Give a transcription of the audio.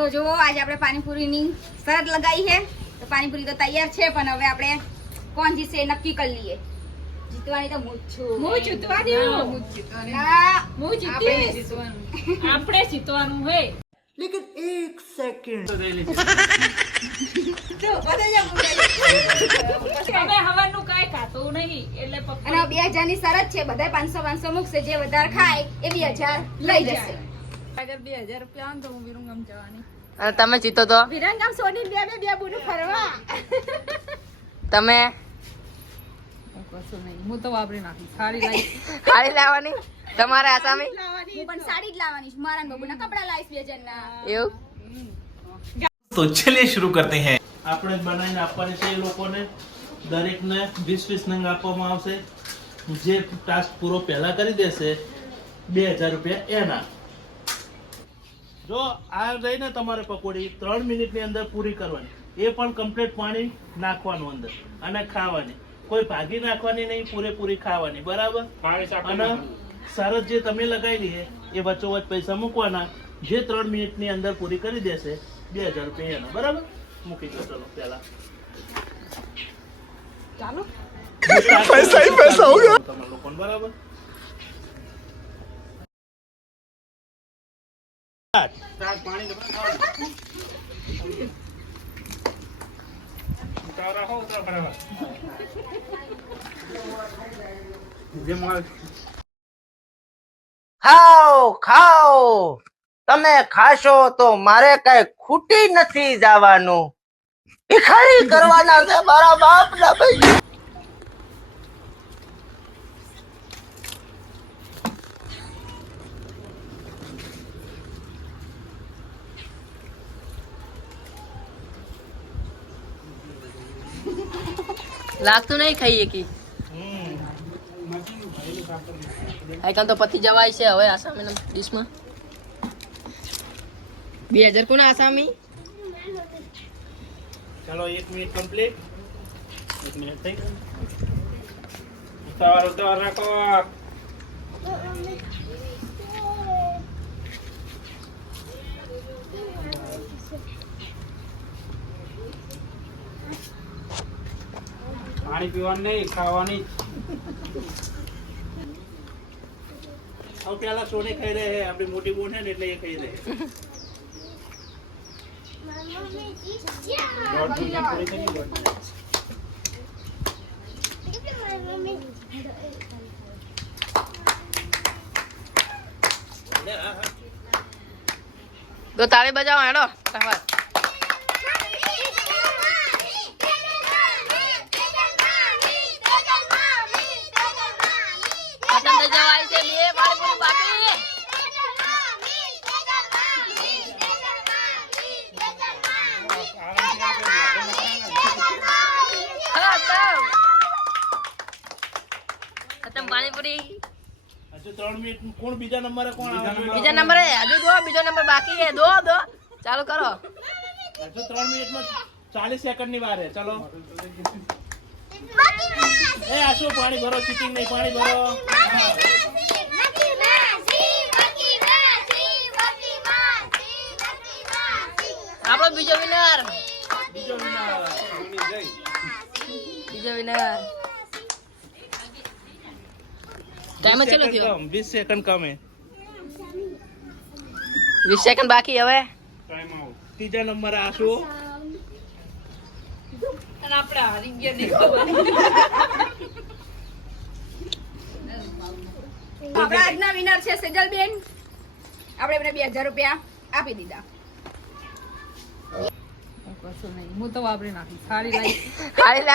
તો જો આજે આપણે પાણીપુરીની શરત લગાવી છે તો પાણીપુરી તો તૈયાર છે પણ હવે આપણે કોણ જીતશે નક્કી કરી લઈએ જીતવાની તો હું જીતવાની આપણે જીતવાનું હે लेकिन एक सेकंड અમે હવાનું કાઈ ખાતું નહીં એટલે અને 2000 ની શરત છે બધા 500 મૂકશે જે વધારે ખાય એ 2000 લઈ જશે અગર 2000 રૂપિયા આવે તો હું વિરંગામ જવાની અને તમે જીતો તો વિરંગામ સોની બે બુનું ફરવા તમે કશું નહીં હું તો વાપરી નાખી સારી લાઈ ખાડી લાવવાની તમારે આસામી હું પણ સાડી જ લાવવાની છું મારા બબુના કપડા લાવીશ 2000 ના એવું તો ચલિए शुरू करते हैं આપણે બનાવીને આપવાની છે એ લોકોને દરેકને 20 નંગ આપવામાં આવશે જે ટાસ્ક પૂરો પહેલા કરી દેશે 2000 રૂપિયા એના જો આ રહીને તમારે પકોડી 3 મિનિટની અંદર પૂરી કરવાની એ પણ કમ્પ્લીટ પાણી નાખવાનું અંદર અને ખાવાની કોઈ ભાગી નાખવાની નહીં પૂરેપૂરી ખાવાની બરાબર અને શરત જે તમે લગાવેલી છે એ વચ્ચોવચ્ચ પૈસા મૂકવાના જે 3 મિનિટની અંદર પૂરી કરી દેશે 2000 રૂપિયા એના બરાબર મૂકી દો ચલો પહેલા ચાલો પૈસા ही पैसा होगा તમારા લોકોને બરાબર ખાઓ ખાઓ તમે ખાશો તો મારે કઈ ખૂટી નથી જવાનું ભિખારી કરવાના છે મારા બાપ ના ભાઈ લાગતું નહીં ખાઈએ કે આઈકન તો પતિ જવાય છે હવે આસામી ડીશમાં 2000 કોના આસામી ચલો 1 મિનિટ કમ્પ્લીટ 1 મિનિટ થઈ ગઈ ઉતાવળ રાખો પાણી પીવાનું નહીં ખાવાની હવે પેલા સોને ખાઈ રહે હે આપણી મોટી બોન હે ને એટલે એ ખાઈ રહે તો તાળી બજાવો હેડો ફટાફટ ખતમ થઈ જવાય છે બે પાણીપુરી બાકી ખતમ પાણીપુરી હજુ 3 મિનિટ કોણ બીજા નંબરે કોણ આવે બીજા નંબરે હજુ દો બીજો નંબર બાકી છે દો ચાલુ કરો હજુ 3 મિનિટમાં 40 સેકન્ડની વાર હે ચલો એ આશુ પાણી ભરો ચીટિંગ નહીં પાણી ભરો આપણો બીજો વિનર બીજો વિનર ટાઈમ ચલો થયો 20 સેકન્ડ કમ હે 20 સેકન્ડ બાકી હવે ટાઈમ આઉટ ત્રીજા નંબરે આશુ અને આપણે હારી ગયા દેખો આપણા આજના વિનર છે સેજલબેન આપણે એમને 2000 રૂપિયા આપી દીધા કશું નહીં હું તો વાપરી નાખી સારી લાઈ ખાલી